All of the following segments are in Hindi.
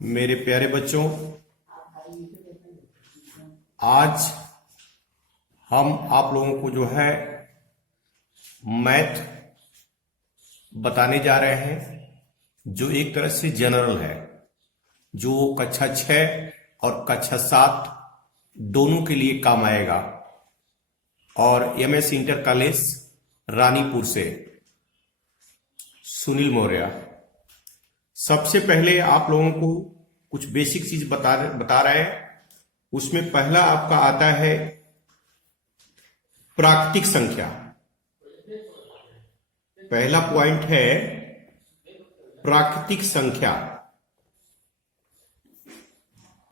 मेरे प्यारे बच्चों, आज हम आप लोगों को जो है मैथ बताने जा रहे हैं, जो एक तरह से जनरल है, जो कक्षा 6 और कक्षा 7 दोनों के लिए काम आएगा। और एमएस इंटर कॉलेज रानीपुर से सुनील मौर्य। सबसे पहले आप लोगों को कुछ बेसिक चीज बता रहे हैं। उसमें पहला आपका आता है प्राकृतिक संख्या। पहला पॉइंट है प्राकृतिक संख्या।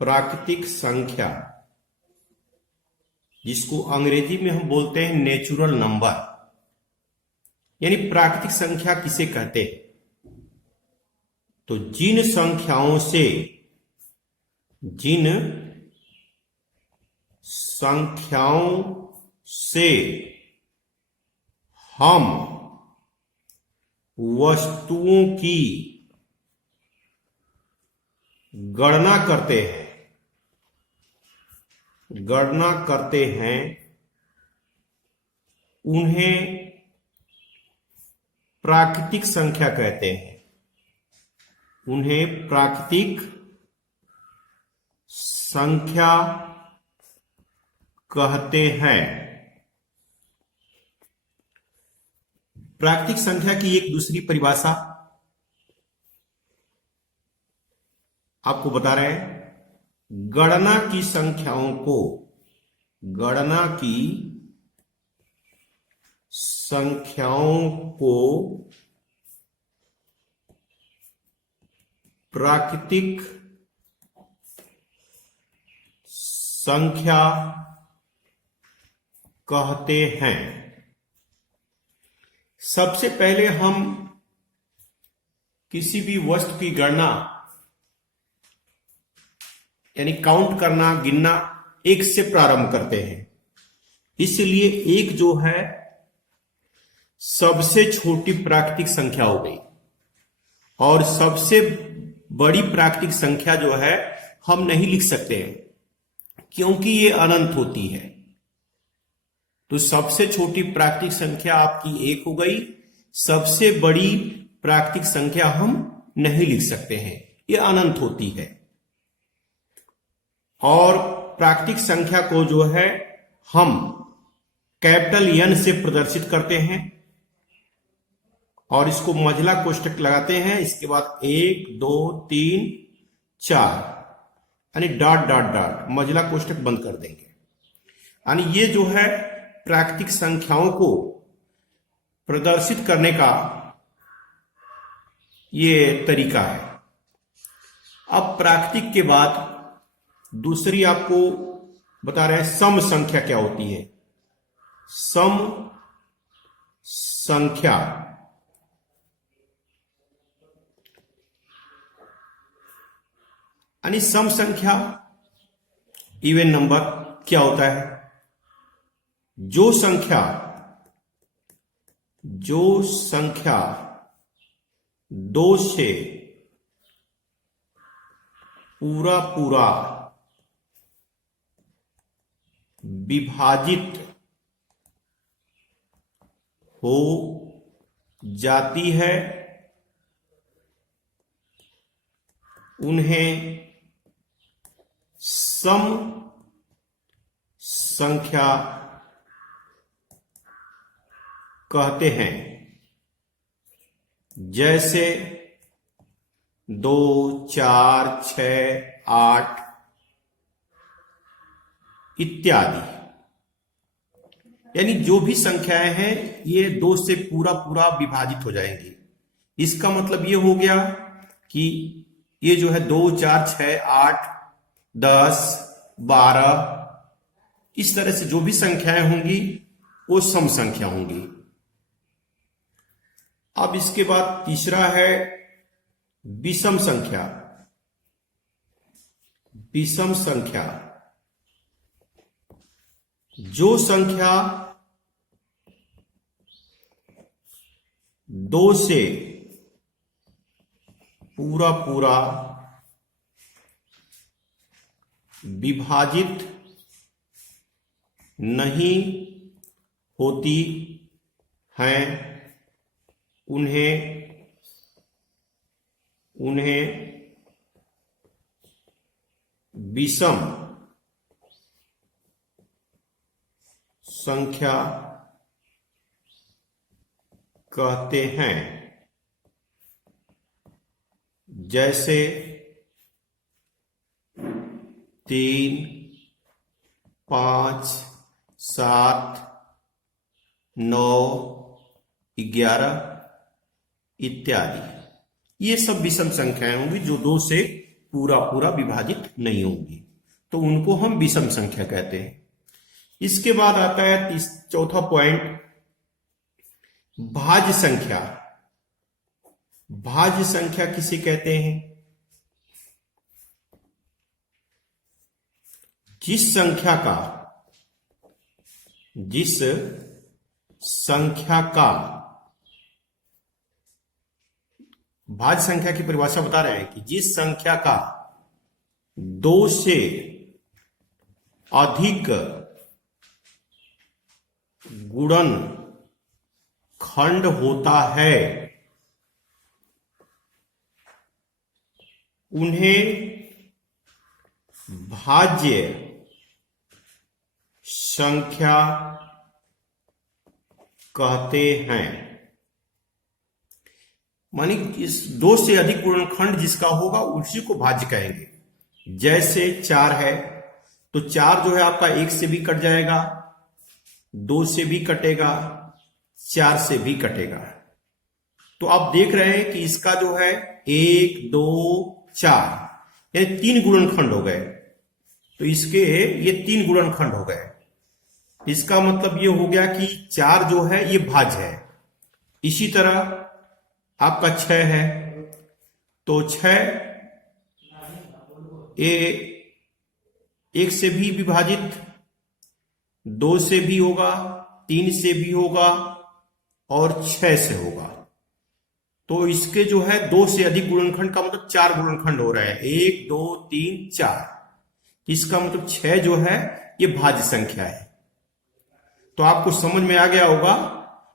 प्राकृतिक संख्या जिसको अंग्रेजी में हम बोलते हैं नेचुरल नंबर, यानी प्राकृतिक संख्या किसे कहते हैं? तो जिन संख्याओं से हम वस्तुओं की गणना करते हैं उन्हें प्राकृतिक संख्या कहते हैं। उन्हें प्राकृतिक संख्या कहते हैं। प्राकृतिक संख्या की एक दूसरी परिभाषा आपको बता रहे हैं। गणना की संख्याओं को प्राकृतिक संख्या कहते हैं। सबसे पहले हम किसी भी वस्तु की गणना यानी काउंट करना, गिनना एक से प्रारंभ करते हैं। इसलिए एक जो है सबसे छोटी प्राकृतिक संख्या हो गई, और सबसे बड़ी प्राकृतिक संख्या जो है हम नहीं लिख सकते हैं क्योंकि ये अनंत होती है। तो सबसे छोटी प्राकृतिक संख्या आपकी 1 हो गई। सबसे बड़ी प्राकृतिक संख्या हम नहीं लिख सकते हैं, ये अनंत होती है। और प्राकृतिक संख्या को जो है हम कैपिटल N से प्रदर्शित करते हैं और इसको मझला कोष्ठक लगाते हैं। इसके बाद 1 2 3 4 यानी डॉट डॉट डॉट मझला कोष्ठक बंद कर देंगे। यानी ये जो है प्राकृतिक संख्याओं को प्रदर्शित करने का ये तरीका है। अब प्राकृतिक के बाद दूसरी आपको बता रहे हैं सम संख्या क्या होती है। सम संख्या यानी सम संख्या इवन नंबर क्या होता है? जो संख्या 2 से पूरा विभाजित हो जाती है उन्हें सम संख्या कहते हैं। जैसे 2 4 6 8 इत्यादि। यानी जो भी संख्याएं हैं ये 2 से पूरा विभाजित हो जाएंगी। इसका मतलब ये हो गया कि ये जो है 2 4 6 8 10 12 इस तरह से जो भी संख्याएं होंगी वो सम संख्या होंगी। अब इसके बाद तीसरा है विषम संख्या। विषम संख्या जो संख्या 2 से पूरा विभाजित नहीं होती हैं उन्हें विषम संख्या कहते हैं। जैसे 3, 5, 7, 9, 11 इत्यादि। ये सब विषम संख्याएं होंगी जो 2 से पूरा पूरा विभाजित नहीं होंगी, तो उनको हम विषम संख्या कहते हैं। इसके बाद आता है चौथा पॉइंट, भाज्य संख्या। भाज्य संख्या किसे कहते हैं? जिस संख्या का भाज्य संख्या की परिभाषा बता रहे हैं कि जिस संख्या का 2 से अधिक गुणन खंड होता है उन्हें भाज्य संख्या कहते हैं। मानी इस 2 से अधिक गुणनखंड जिसका होगा उसी को भाज्य कहेंगे। जैसे 4 है तो 4 जो है आपका 1 से भी कट जाएगा, 2 से भी कटेगा, 4 से भी कटेगा। तो आप देख रहे हैं कि इसका जो है 1, 2, 4 यानी 3 गुणनखंड हो गए। तो इसके ये 3 गुणनखंड हो गए। इसका मतलब ये हो गया कि 4 जो है ये भाज्य है। इसी तरह आपका 6 है तो 6 1 से भी विभाजित, 2 से भी होगा, 3 से भी होगा और 6 से होगा। तो इसके जो है 2 से अधिक गुणनखंड का मतलब 4 गुणनखंड हो रहा है, 1, 2, 3, 4। इसका मतलब 6 जो है ये भाज्य संख्या है। तो आपको समझ में आ गया होगा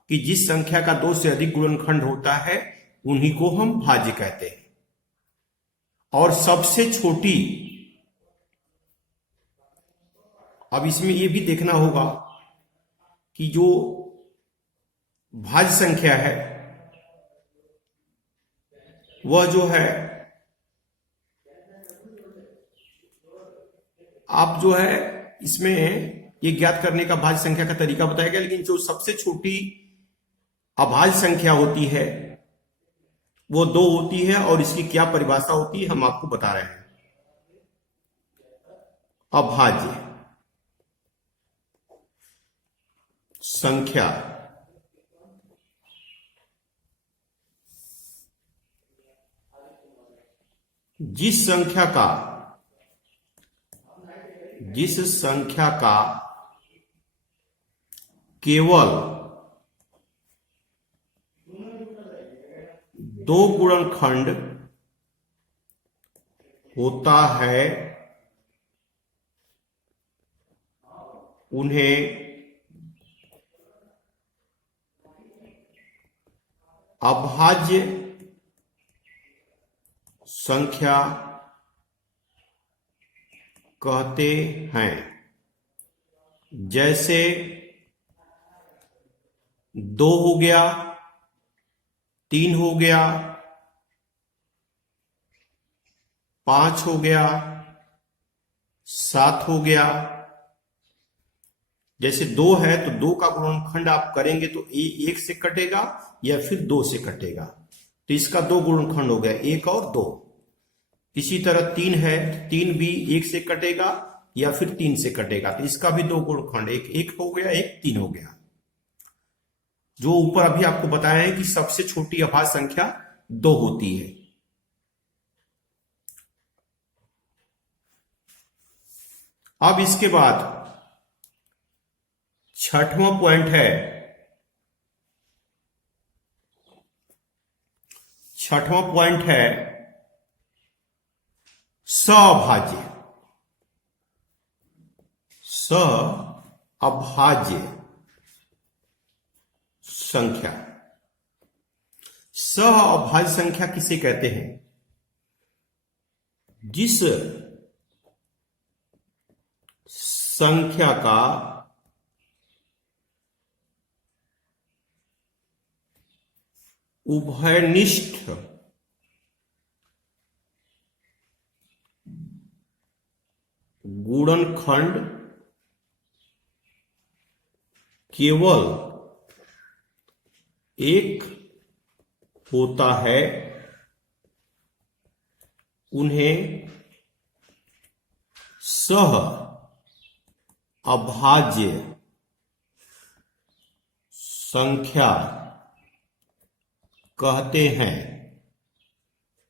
कि जिस संख्या का 2 से अधिक गुणनखंड होता है उन्हीं को हम भाज्य कहते हैं। और सबसे छोटी, अब इसमें यह भी देखना होगा कि जो भाज्य संख्या है वह जो है आप जो है इसमें ये ज्ञात करने का भाज्य संख्या का तरीका बताया गया, लेकिन जो सबसे छोटी अभाज्य संख्या होती है वो 2 होती है और इसकी क्या परिभाषा होती है हम आपको बता रहे हैं। अभाज्य संख्या जिस संख्या का केवल 2 गुणनखंड होता है उन्हें अभाज्य संख्या कहते हैं। जैसे 2 हो गया, 3 हो गया, 5 हो गया, 7 हो गया। जैसे 2 है तो 2 का गुणनखंड आप करेंगे तो 1 से कटेगा या फिर 2 से कटेगा, तो इसका 2 गुणनखंड हो गया, 1 और 2। इसी तरह 3 है, 3 भी 1 से कटेगा या फिर 3 से कटेगा, तो इसका भी 2 गुणनखंड, 1 हो गया, 1 3 हो गया। जो ऊपर अभी आपको बताया है कि सबसे छोटी अभाज्य संख्या 2 होती है। अब इसके बाद 6वां पॉइंट है, 6वां पॉइंट है सभाज्य। अभाज्य संख्या। अभाज्य संख्या किसे कहते हैं? जिस संख्या का उभयनिष्ठ गुणनखंड केवल एक होता है, उन्हें सह अभाज्य संख्या कहते हैं।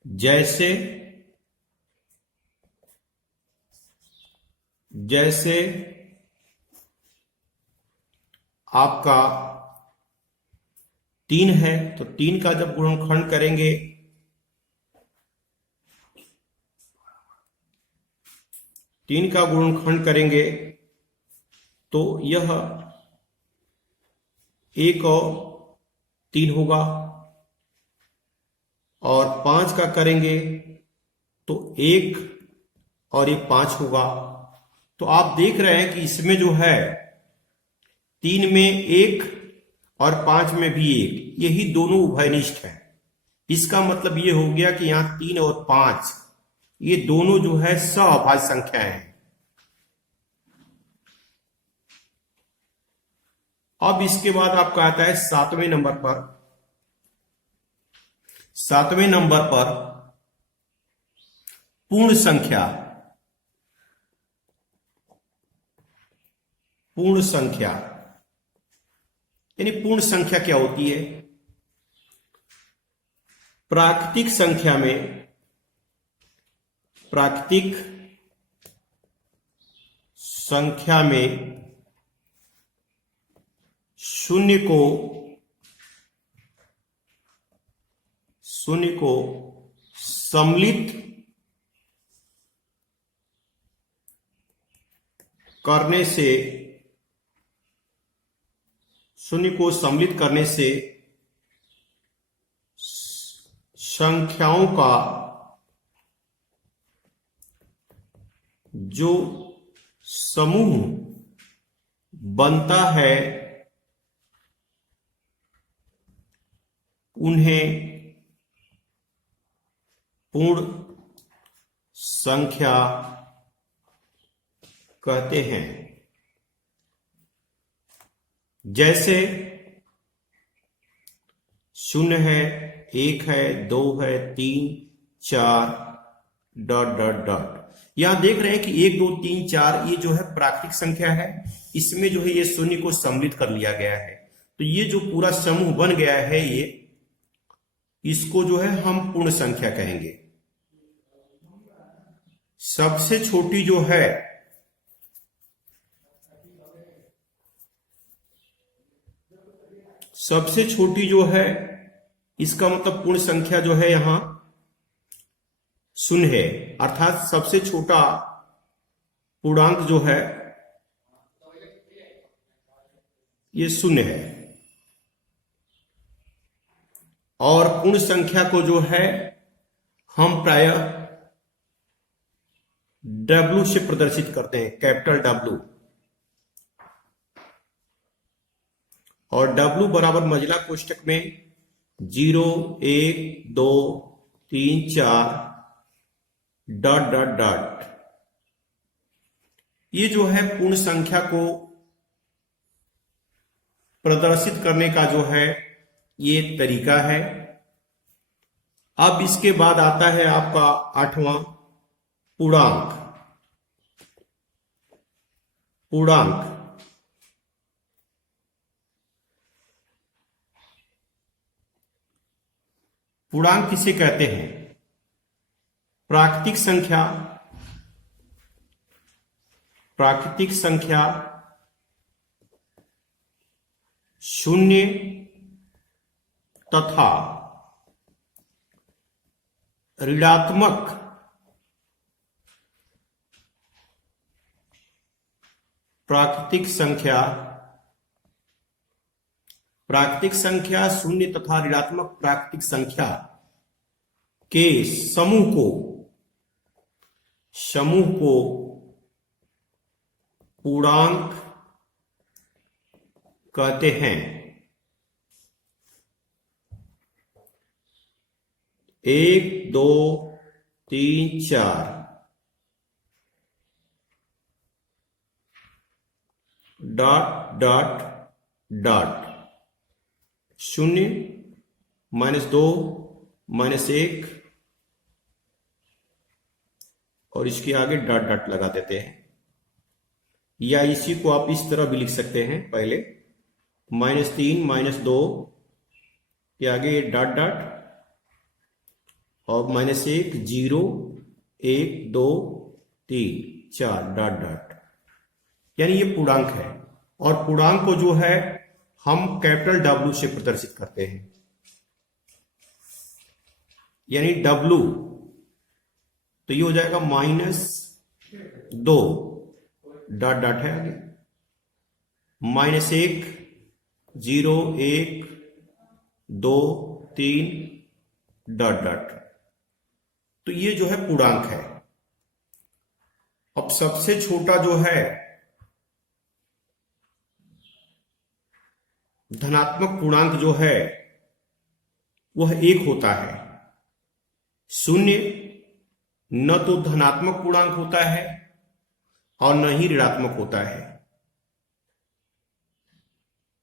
जैसे आपका 3 है तो 3 का जब गुणनखंड करेंगे 3 का गुणनखंड करेंगे तो यह 1 और 3 होगा, और 5 का करेंगे तो 1 और 1 5 होगा। तो आप देख रहे हैं कि इसमें जो है 3 में 1 और 5 में भी 1, यही दोनों उभयनिष्ठ है। इसका मतलब ये हो गया कि यहां 3 और 5 ये दोनों जो है सहअभाज्य संख्याएं हैं। अब इसके बाद आपका आता है 7वें नंबर पर। 7वें नंबर पर पूर्ण संख्या। पूर्ण संख्या यानी पूर्ण संख्या क्या होती है? प्राकृतिक संख्या में शून्य को सम्मिलित करने से संख्याओं का जो समूह बनता है उन्हें पूर्ण संख्या कहते हैं। जैसे 0 है, 1 है, 2 है, 3, 4 ... यहां देख रहे हैं कि 1 2 3 4 ये जो है प्राकृतिक संख्या है, इसमें जो है ये शून्य को सम्मिलित कर लिया गया है। तो ये जो पूरा समूह बन गया है इसको जो है हम पूर्ण संख्या कहेंगे। सबसे छोटी जो है इसका मतलब पूर्ण संख्या जो है यहां 0 है, अर्थात सबसे छोटा पूर्णांक जो है ये 0 है। और पूर्ण संख्या को जो है हम प्रायः W से प्रदर्शित करते हैं, कैपिटल W। और W बराबर मझला कोष्ठक में 0 1 2 3 4 ... ये जो है पूर्ण संख्या को प्रदर्शित करने का जो है ये तरीका है। अब इसके बाद आता है आपका 8वां पूर्णांक। पूर्णांक किसे कहते हैं? प्राकृतिक संख्या 0 तथा ऋणात्मक प्राकृतिक संख्या शून्य तथा ऋणात्मक प्राकृतिक संख्या के समूह को पूर्णांक कहते हैं। 1 2 3 4 डॉट डॉट डॉट 0 -2 -1 और इसके आगे डॉट डॉट लगा देते हैं, या इसी को आप इस तरह भी लिख सकते हैं। पहले -3 -2 के आगे डॉट डॉट और -1 0 1 2 3 4 डॉट डॉट, यानी ये पूर्णांक है। और पूर्णांक को जो है हम कैपिटल W से प्रदर्शित करते हैं, यानी W, तो ये हो जाएगा -2 डॉट डॉट है आगे, -1 0 1 2 3 डॉट डॉट। तो ये जो है पूर्णांक है। अब सबसे छोटा जो है धनात्मक पूर्णांक जो है वह 1 होता है। 0 न तो धनात्मक पूर्णांक होता है और न ही ऋणात्मक होता है।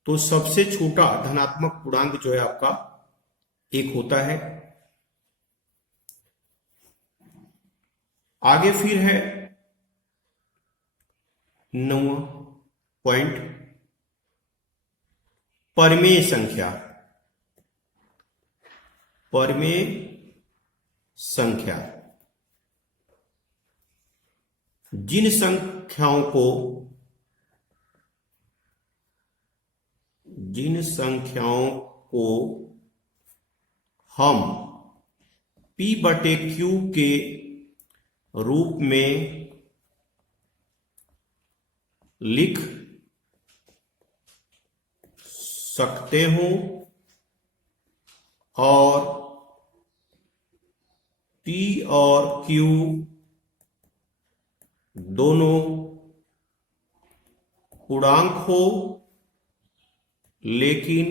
तो सबसे छोटा धनात्मक पूर्णांक जो है आपका 1 होता है। आगे फिर है 9वां पॉइंट, परिमेय संख्या। परिमेय संख्या जिन संख्याओं को हम P/Q के रूप में लिख सकते हो और P और Q दोनों पूर्णांक हो, लेकिन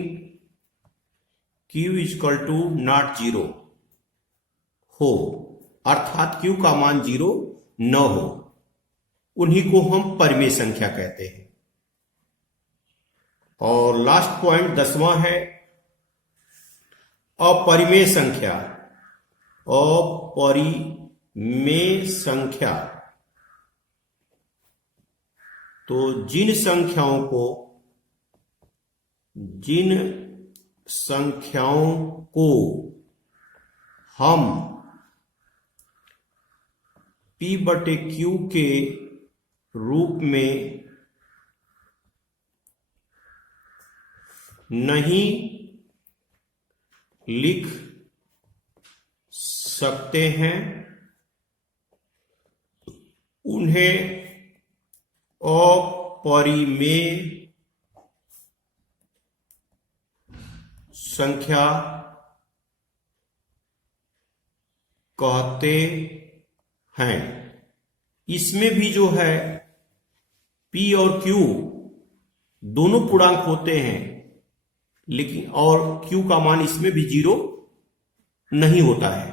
Q = 0 हो, अर्थात Q का मान 0 न हो, उन्हीं को हम परिमेय संख्या कहते हैं। और लास्ट पॉइंट 10वां है अपरिमेय संख्या। अपरिमेय संख्या तो जिन संख्याओं को हम P/Q के रूप में नहीं लिख सकते हैं, उन्हें अपरिमेय संख्या कहते हैं। इसमें भी जो है P और Q दोनों पूर्णांक होते हैं, लेकिन और Q का मान इसमें भी 0 नहीं होता है,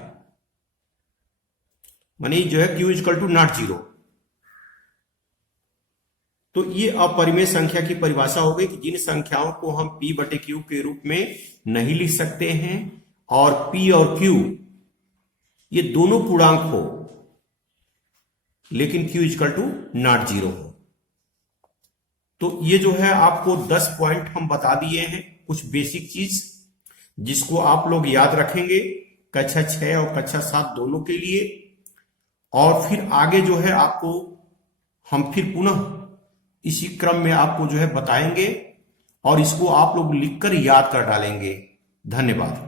माने जो है Q = 0। तो ये अपरिमेय संख्या की परिभाषा हो गई कि जिन संख्याओं को हम P/Q के रूप में नहीं लिख सकते हैं और P और Q ये दोनों पूर्णांक हो, लेकिन Q = 0 हो। तो ये जो है आपको 10 पॉइंट हम बता दिए हैं, कुछ बेसिक चीज जिसको आप लोग याद रखेंगे कक्षा 6 और कक्षा 7 दोनों के लिए। और फिर आगे जो है आपको हम फिर पुनः इसी क्रम में आपको जो है बताएंगे और इसको आप लोग लिखकर याद कर डालेंगे। धन्यवाद।